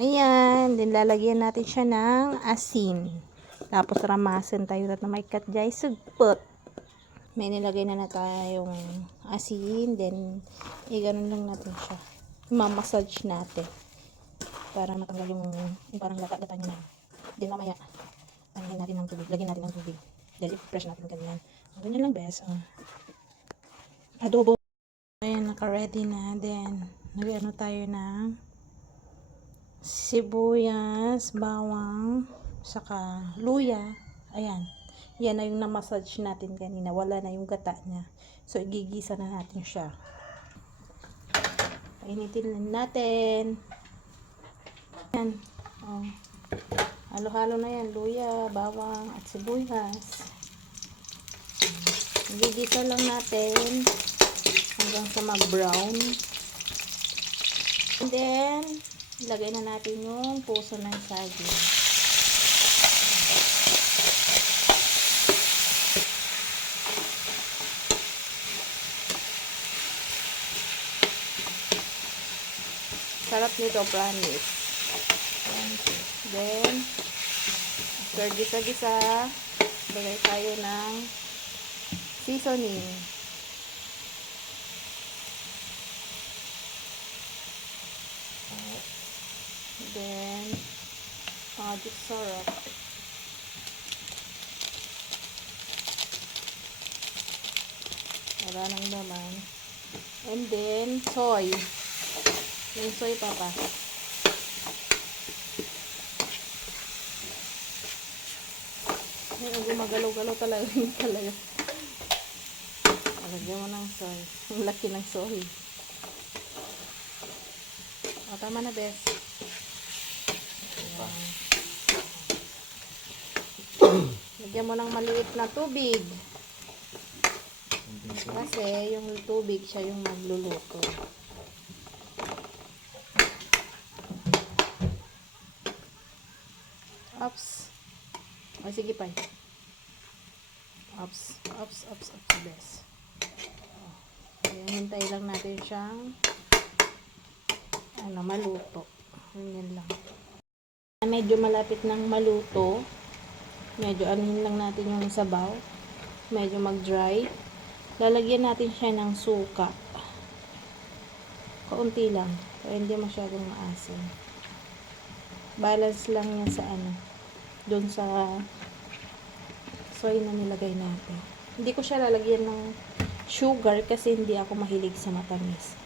Ayan, din lalagyan natin siya ng asin. Tapos ramasin tayo na may katjay sugpot. May nilagay na tayong asin, then i-ganon lang natin siya. Mamassage natin para matanggal yung parang lata-lata niya na. Then mamaya, natin ng tubig. Lagyan natin ng tubig. Then i-fresh natin ganyan. Ganyan lang bes. Adobo. Ayan, naka-ready na. Then, nag-ano tayo ng sibuyas, bawang, saka luya. Ayan. Yan na yung na-massage natin kanina. Wala na yung gata niya. So, igigisa na natin siya. Painitin natin. Ayan. Oh. Halo-halo na yan. Luya, bawang, at sibuyas. Igigisa lang natin hanggang sa mag-brown. And then, ilagay na natin yung puso ng saging. Sarap nito, promise. Then, after gisa-gisa, lagay tayo ng seasoning. Then, just syrup. Wala nang laman. And then, soy. Yung soy papa. Ngayon, gumagalaw-galaw talaga yun talaga. Lagyan mo ng soy. Ang laki ng soy. O, tama na, bes. Lagyan mo ng maliit na tubig. Kasi yung tubig siya yung magluluto. Ups. O, sige pa. Ups. Bes. Hintay lang natin siyang maluto. Ganyan lang. Medyo malapit ng maluto. Medyo anuhin lang natin yung sabaw. Medyo mag-dry. Lalagyan natin siya ng suka. Kaunti lang. Para hindi masyadong maasim. Balance lang yan sa doon sa soy na nilagay natin. Hindi ko siya lalagyan ng sugar kasi hindi ako mahilig sa matamis.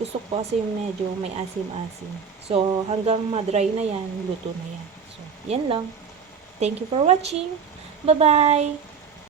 Gusto ko kasi yung medyo may asim-asim. So, hanggang ma-dry na yan, luto na yan. So, yan lang. Thank you for watching. Bye-bye!